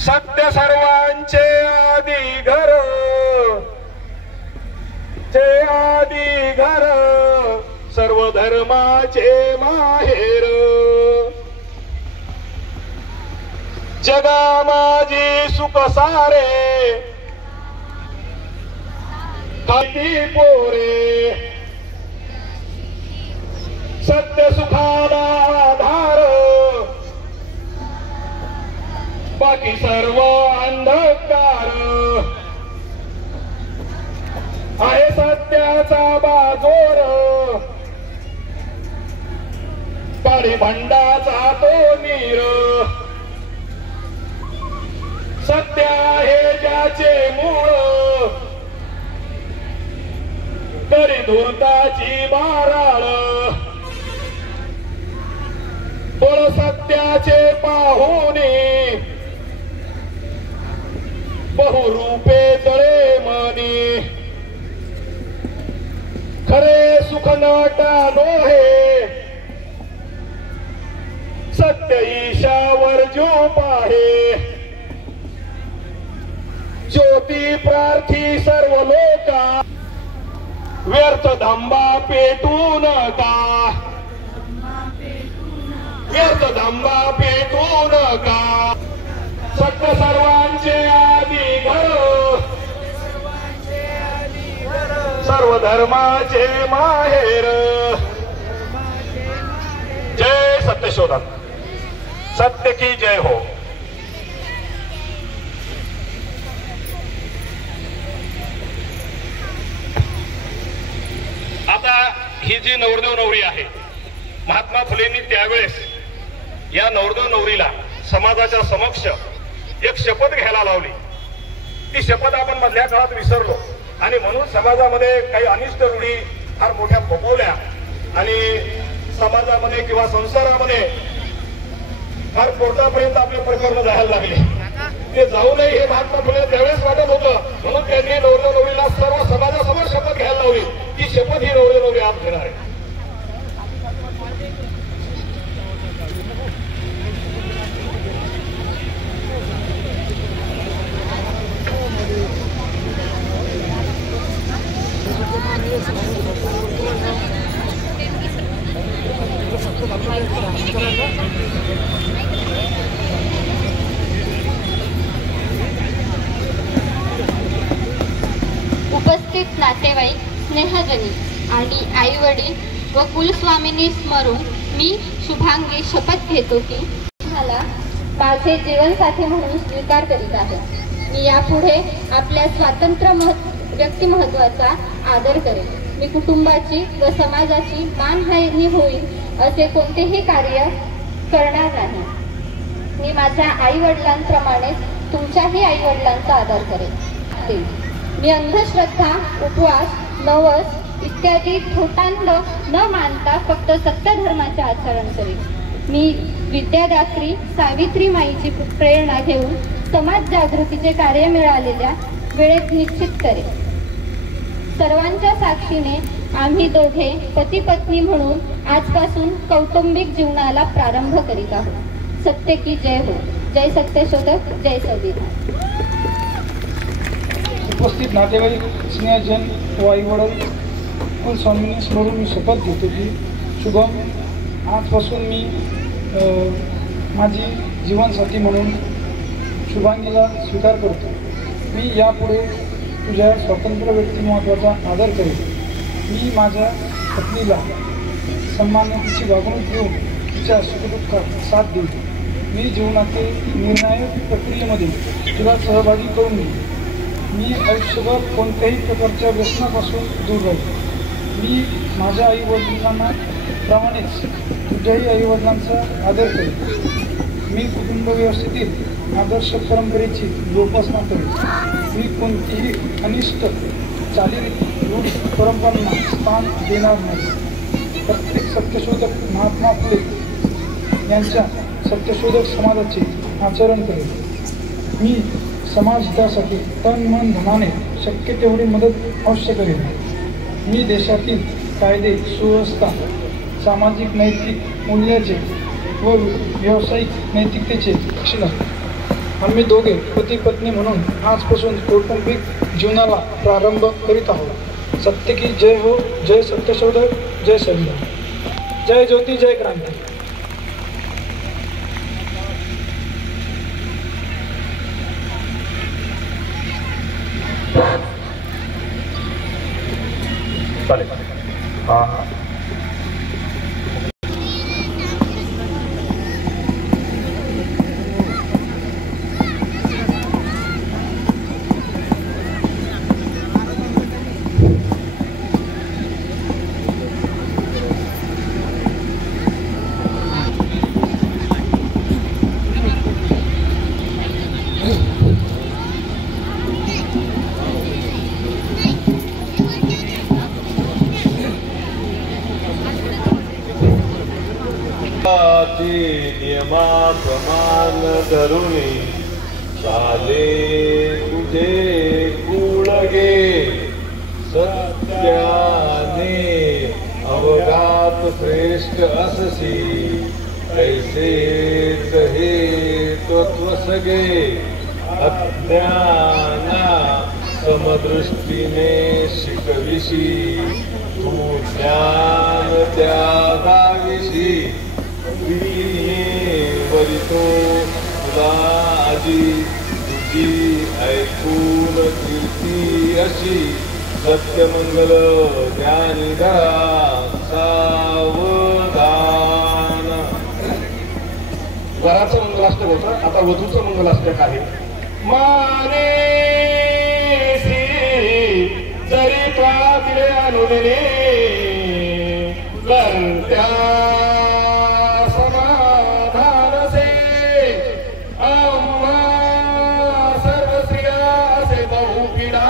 सत्य सर्वांचे आदी घर चे आदी घर सर्व धर्माचे माहेर जगा माझी सुख सारे खाती पोरे सत्य सुखाला आधार, बाकी सर्व अंधकार आहे सत्याचा बाजोर, काळी भंडाचा तो नीर, सत्य आहे ज्याचे मूळ, तरी धूर्ताची बाराळ, बळ सत्याचे पाहुणे, बहुरूपे तळे मनी, खरे सुख नटानो हे, सत्य ईशावर जो पाहे, ज्योती प्रार्थी सर्व लोका, व्यर्थ धंबा पेटू नका, व्यर्थ धंबा पेटू नका, सत्य सर्वांचे आदी घर, सर्व धर्माचे माहेर, जय सत्यशोधक, सत्य की जय हो. आता ही जी नवरदेव नवरी आहे, महात्मा फुलेंनी त्यावेळेस या नवरदेव नवरीला समाजाच्या समक्ष एक शपथ घ्यायला लावली. ती शपथ आपण मधल्या काळात विसरलो आणि म्हणून समाजामध्ये काही अनिष्ट रूढी फार मोठ्या फोपवल्या आणि समाजामध्ये किंवा संसारामध्ये फार कोर्टापर्यंत आपले प्रकरण जायला लागले. ते जाऊ नये हे महात्मा फुले त्यावेळेस वाटत होतं, म्हणून त्यांनी नवरदेव नवरीला सर्व समाजासमोर शपथ घ्यायला लावली. ती शपथ ही नवरदेव नवरी आज घेणार आहे. उपस्थित नातेवाईक, स्नेहजनी आणि आई वडील व कुलस्वामिनी स्मरून मी शुभांगी शपथ घेतो की मला माझे जीवनसाथी म्हणून स्वीकार करीत आहे. मी यापुढे आपल्या स्वातंत्र्य व्यक्तिमत्त्वाचा आदर करेन. मी कुटुंबाची व समाजाची मानहानी होईल असे कोणतेही कार्य करणार नाही. मी माझ्या आई वडिलांप्रमाणेच तुमच्याही आई वडिलांचा आदर करेन. मी अंधश्रद्धा, उपवास, नवस इत्यादी थोटांड न मानता फक्त सत्य धर्माचे आचरण करेन. मी विद्यादात्री सावित्री माईची प्रेरणा घेऊन समाज जागृतीचे कार्य मिळालेल्या वेळेत निश्चित करेन. सर्वांच्या साक्षीने आम्ही दोघे पती पत्नी म्हणून आजपासून कौटुंबिक जीवनाला प्रारंभ करीत आहोत. सत्य की जय हो. जय सत्यशोधक, जय संविधान. उपस्थित नातेवाईक, स्नेहजन व आई वडील, कुलस्वामिनी स्मरून मी शपथ घेतो की शुभम, आजपासून मी माझी जीवनसाथी म्हणून शुभांगीला स्वीकार करतो. मी यापुढे तुझ्या स्वतंत्र व्यक्तिमत्त्वाचा आदर करेन. मी माझ्या पत्नीला सन्मानाची वागणूक देऊन तिच्या सुखदुःखात साथ देईन. मी जीवनातील निर्णायक प्रक्रियेमध्ये तिला सहभागी करून घेईन. मी आयुष्यभर कोणत्याही प्रकारच्या व्यसनापासून दूर राहील. मी माझ्या आईवडिलांना प्रमाणेच तुझ्याही आईवडिलांचा आदर करेन. मी कुटुंब व्यवस्थेतील आदर्श परंपरेची जोपासना करेन. मी कोणतीही अनिष्ट चालीरीती परंपरांना स्थान देणार नाही. प्रत्येक सत्यशोधक महात्मा फुले यांच्या सत्यशोधक समाजाचे आचरण करेन. मी समाजहितासाठी तन मन धनाने शक्य तेवढी मदत अवश्य करेन. मी देशातील कायदे सुव्यवस्था, सामाजिक नैतिक मूल्याचे व व्यावसायिक नैतिकतेचे रक्षण. आम्ही दोघे पती पत्नी म्हणून आजपासून कौटुंबिक जीवनाला प्रारंभ करीत आहोत. सत्य की जय हो. जय सत्यशोधक, जय संविधान. जय ज्योती, जय क्रांती. नियमाप्रमाण धरुणी चाले तुझे कुळगे सत्याने अवघात श्रेष्ठ अससी कैसेच हे तत्व सगे अज्ञाना समदृष्टीने शिकविशी तू ज्ञान त्या दाविशी वरितो तुला आजी तुझी ऐकून कीर्ती अशी सत्यमंगल ज्ञानिधरा सावधान. वराचं मंगलाष्टक होतं, आता वधूचं मंगलाष्टक आहे. माने जरी दिले अनुदिने करत्या समाधान से आम्हा सर्व स्त्रिया असे बहुपिडा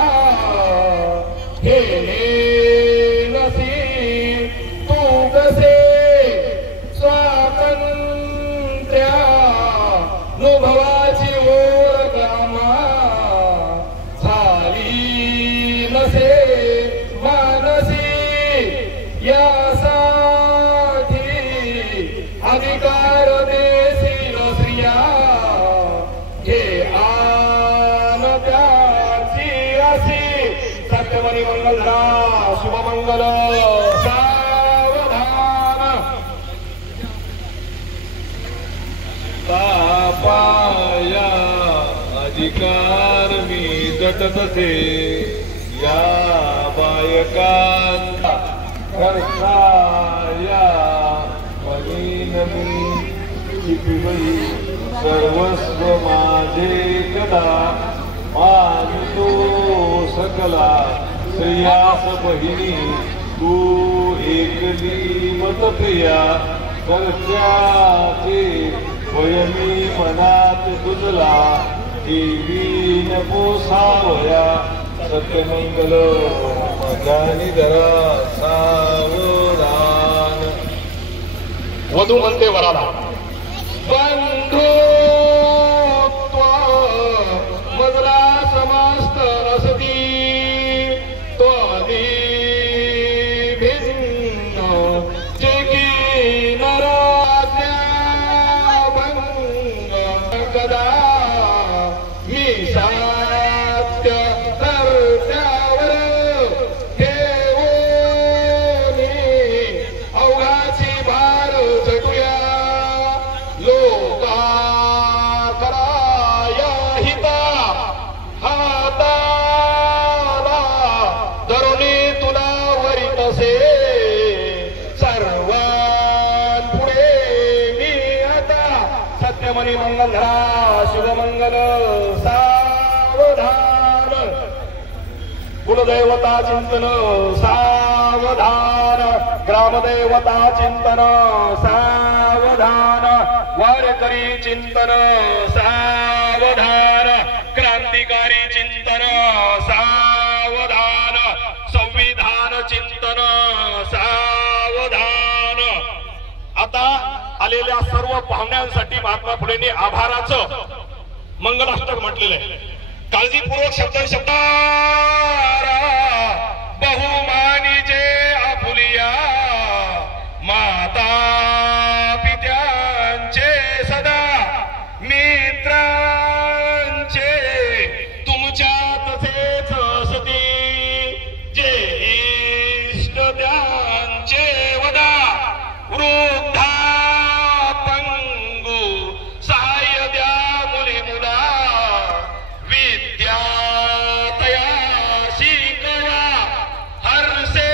हे नसी तू कसे स्वातंत्र्या अनुभवाची ओर कामा झाली नसे मानसी यासाठी अधिकार देशील स्त्रिया हे आन त्याची अशी सत्यमणी मंगलधरा शुभमंगल सावधान. तापाया अधिकार मी दटतसे या बायकांना कर्ताया मनीनमी चिपिवई सर्वस्व माझे कदा मानितो सकला श्रेयास बहिणी तू एकली मतप्रिया कर्त्याचे वयमी मनात तुझला देवी नपोसावया सत्यमंगल मजानी धरा सावधान. वधू म्हणते वराला बंधुत्व मजला समस्त असती तो भिन्न जेकी नराज्ञा भंग कदा मी सात्य कर्त्यावर ठेवूनी अवघाची भार जटूया लोका कराया हिता हाताला धरुणी तुला वरितसे सर्वांपुढे मी आता सत्यमणी मंगलधरा शुभमंगल सावधान. कुलदेवता चिंतन सावधान, ग्रामदेवता चिंतन सावधान, वारकरी चिंतन सावधान, क्रांतिकारी चिंतन सावधान, संविधान चिंतन सावधान. आता आलेल्या सर्व पाहुण्यांसाठी महात्मा फुलेंनी आभाराचं मंगलाष्टक म्हटलेलं आहे. काळजीपूर्वक शब्दारा बहुमानी जे आपुलिया माता पित्यांचे सदा मित्रांचे तुमच्या तसेच असती जे इष्ट त्यांचे वदा वृद्धा पंगू सहाय्य द्या मुली मुला विद्या तया शिकवा हरसे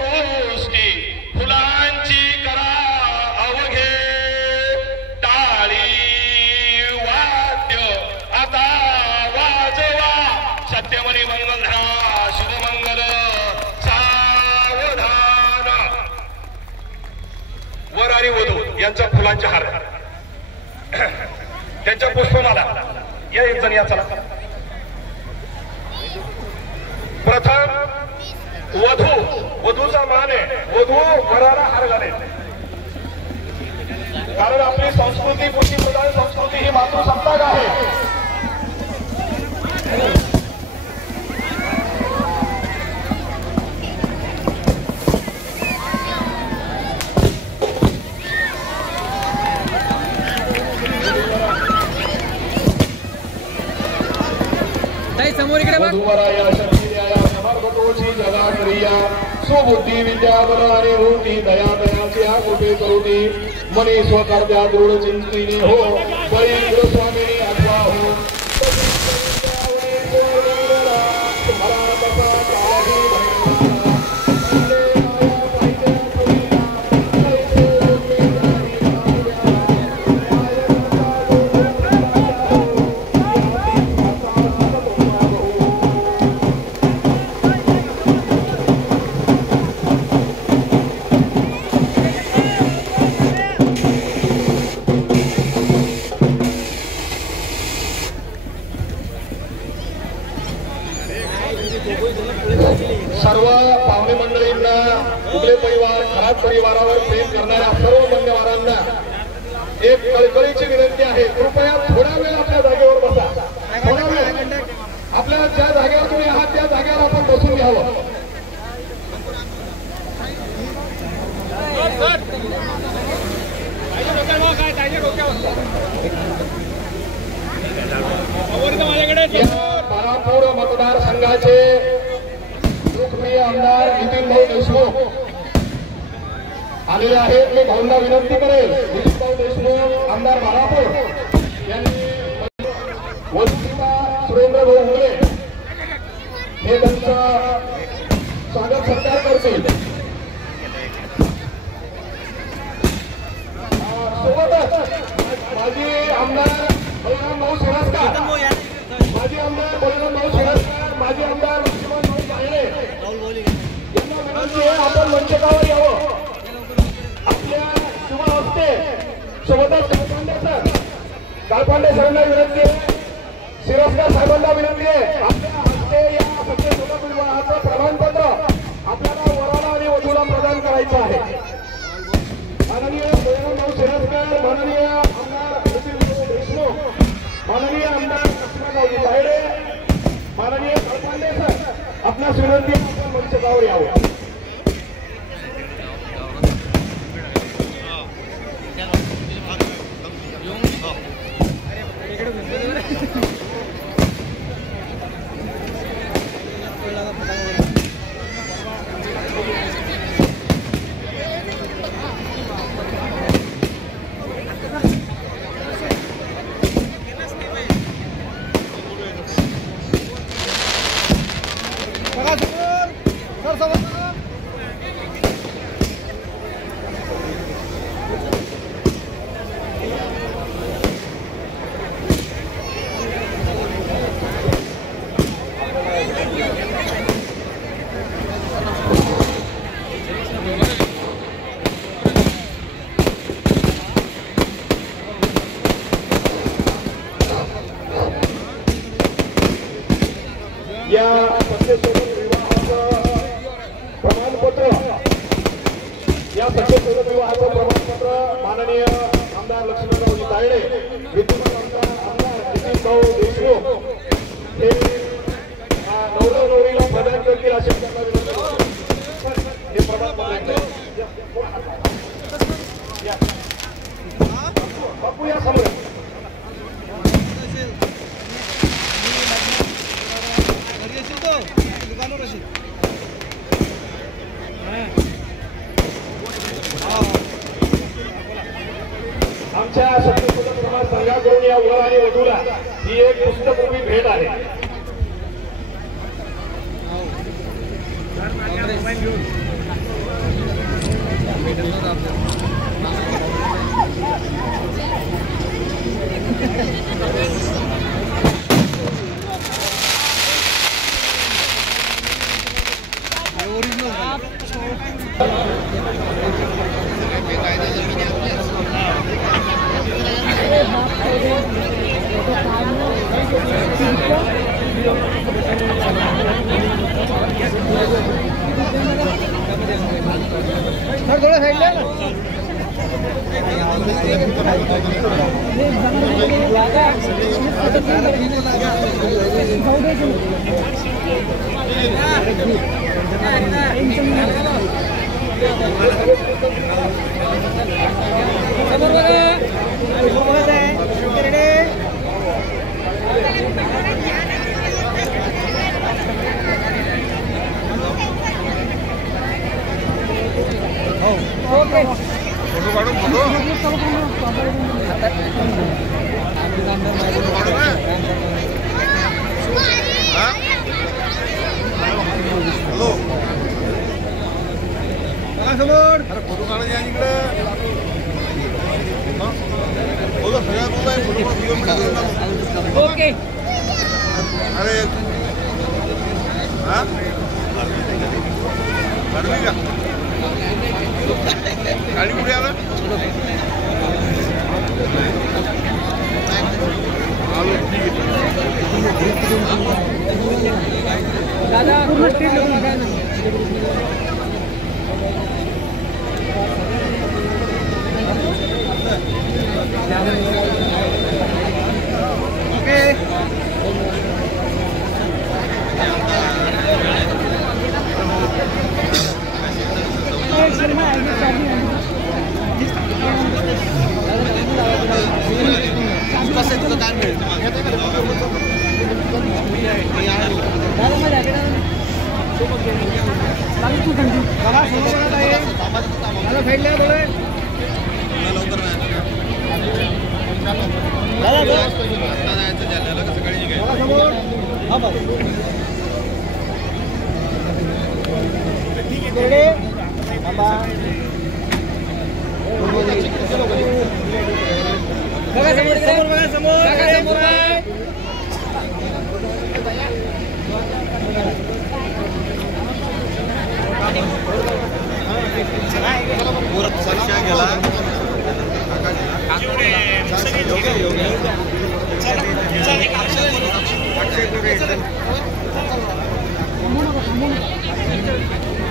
वृष्टी फुलांची करा अवघे टाळी वाद्य आता वाजवा सत्यमणी मंगलधरा शुभमंगल सावधान. वर आणि वधू यांच्या फुलांचे हार त्यांच्या पुष्पमाला या एक जण या चला. प्रथम वधूचा मान आहे, वधू वराला हार घालेल. कारण आपली संस्कृती कृषीप्रधान संस्कृती ही मातृसत्ताक आहे. वधूवराया शक्तिर्याया समर्पतोची जगा क्रिया सुबुद्धी विद्या बर आणि होती दया दयाची हा कुठे करुणी मनी स्वकर्त्या दृढ चिंतिनी हो बळी गुरुस्वामिनी अथवा हो सर्व पाहुणे मंडळींना कुठले परिवार खराब परिवारावर प्रेम करणाऱ्या सर्व मान्यवरांना एक कळकळीची विनंती आहे. कृपया थोडा वेळ आपल्या जागेवर बसा. थोडा वेळ आपल्या ज्या जागेवर तुम्ही आहात त्या जागेवर आपण बसून घ्यावं. बाळापूर मतदारसंघाचे लोकप्रिय आमदार नितीनभाऊ देशमुख आलेले आहेत. मी भाऊंना विनंती करेल नितीनभाऊ देशमुख आमदार बाळापूर यांनी सुरेंद्रभाऊ हुले हे त्यांचं स्वागत सत्कार करतील. सोबतच माजी आमदार बळीरामभाऊ सिरस्कार, माजी आमदार बळीरामभाऊ सिरस्कार, माजी आमदार लक्ष्मणभाऊ बायळे यांना विनंती आहे आपण मंचकावर यावं. आपल्या शुभ हस्ते सोबतच गाळपांडे सरांना विनंती आहे, सिरस्कार साहेबांना विनंती आहे आपल्या हस्ते या सत्य सुलभ विवाहाचं प्रमाणपत्र आपल्याला वराला आणि वधूला प्रदान करायचं आहे. माननीय बळीरामभाऊ सिरस्कार, माननीय आमदार नितीनभाऊ देशमुख, माननीय आमदार लक्ष्मणभाऊ बायळे, माननीय गाळपांडे सर आपणास विनंती आपण मंचकावर यावं. या सत्यशोधन विवाहाचं प्रमाणपत्र, या सत्यशोधन विवाहाचं प्रमाणपत्र माननीय आमदार लक्ष्मणभाऊ बायळे, विद्यमान आमदार नितीनभाऊ देशमुख हे नवरा नवरीला प्रदान करतील असे त्यांना विनंती. हे प्रमाणपत्र बापू या समोर आमच्या सत्यशोधन समाज संघाकडून या वर आणि वधूला ही एक पुस्तकरूपी भेट आहे. थोड़ा साइड ले ओके अरे हाँ का गाड़ी कुठे आला दादा पूर्ण स्टेज ओके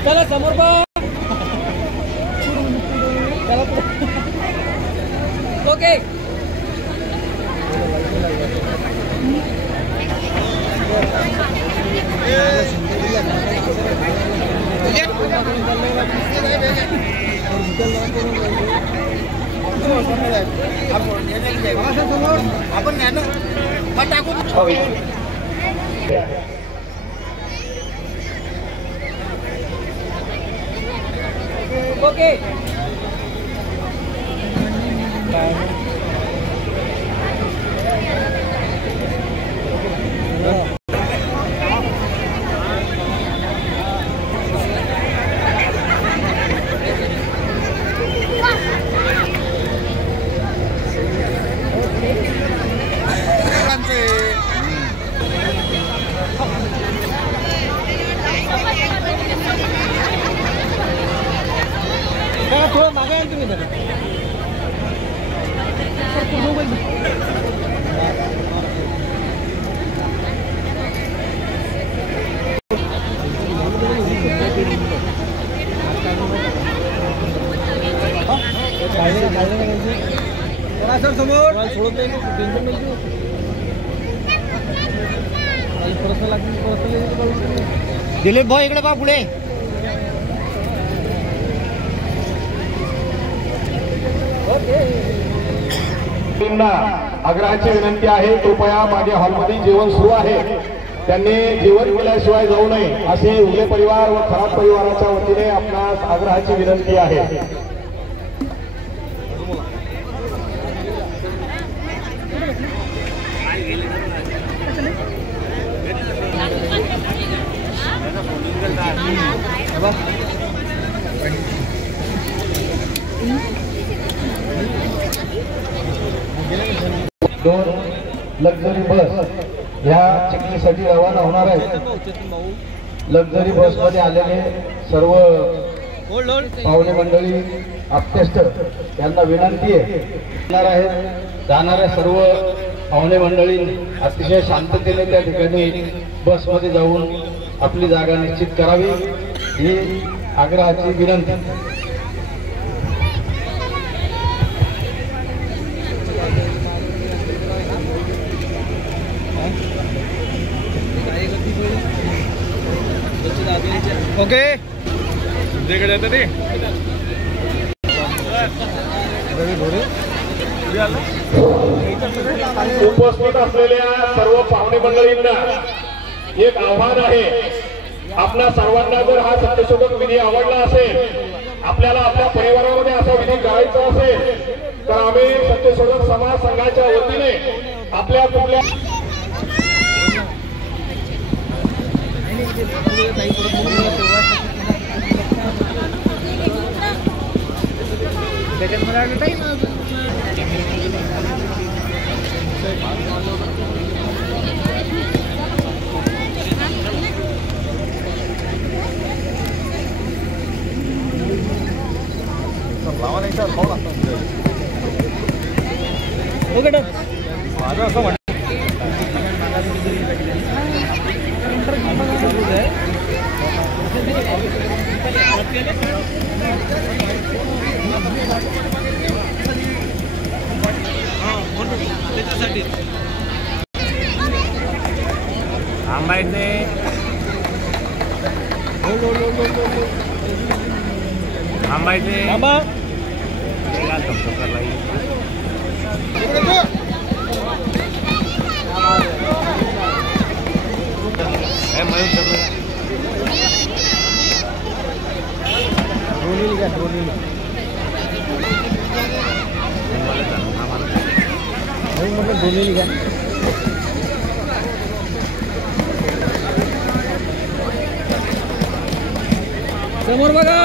चला समोर बा ओके आपण टाकू ओके थोडं मागे आहे तुम्ही सर समोर सोडत नाही टेन्शन नाही दिलीप भाऊ इकडे बा पुढे आग्रहाची विनंती आहे कृपया माझ्या हॉलमध्ये जेवण सुरू आहे त्यांनी जेवण केल्याशिवाय जाऊ नये असे उगले परिवार व खराब परिवाराच्या वतीने आपणास आग्रहाची विनंती आहे दोन लक्झरी बस ह्या चिखलीसाठी रवाना होणार आहेत लक्झरी बस मध्ये आलेले सर्व पाहुणे मंडळी आप्तेष्ट यांना विनंती आहे जाणाऱ्या सर्व पाहुणे मंडळी अतिशय शांततेने त्या ठिकाणी बस मध्ये जाऊन आपली जागा निश्चित करावी ही आग्रहाची विनंती ओके तुमच्याकडे येतं ते उपस्थित असलेल्या सर्व पाहुणे मंडळींना एक आव्हान आहे. आपल्या सर्वांना जर हा सत्यशोधक विधी आवडला असेल, आपल्याला आपल्या परिवारामध्ये असा विधी करायचा असेल, तर आम्ही सत्यशोधक समाज संघाच्या वतीने आपल्या कुठल्या ओके माझं असं म्हणतं त्याच्यासाठी आंबायचे आंबायचे आंबा समोर बघा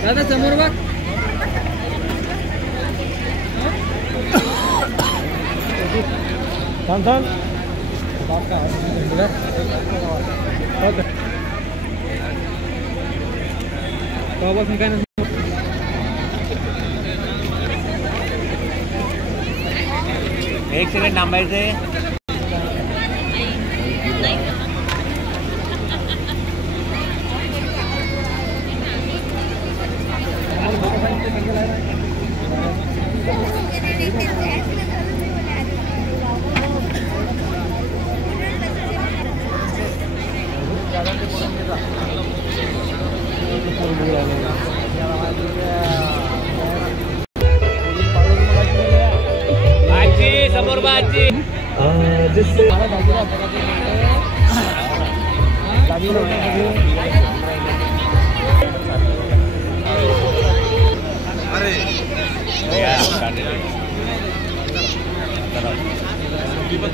दादा समोर बघ छान छान काय नाही एक सेकंड थांबायचे समोर बाजी अरे पण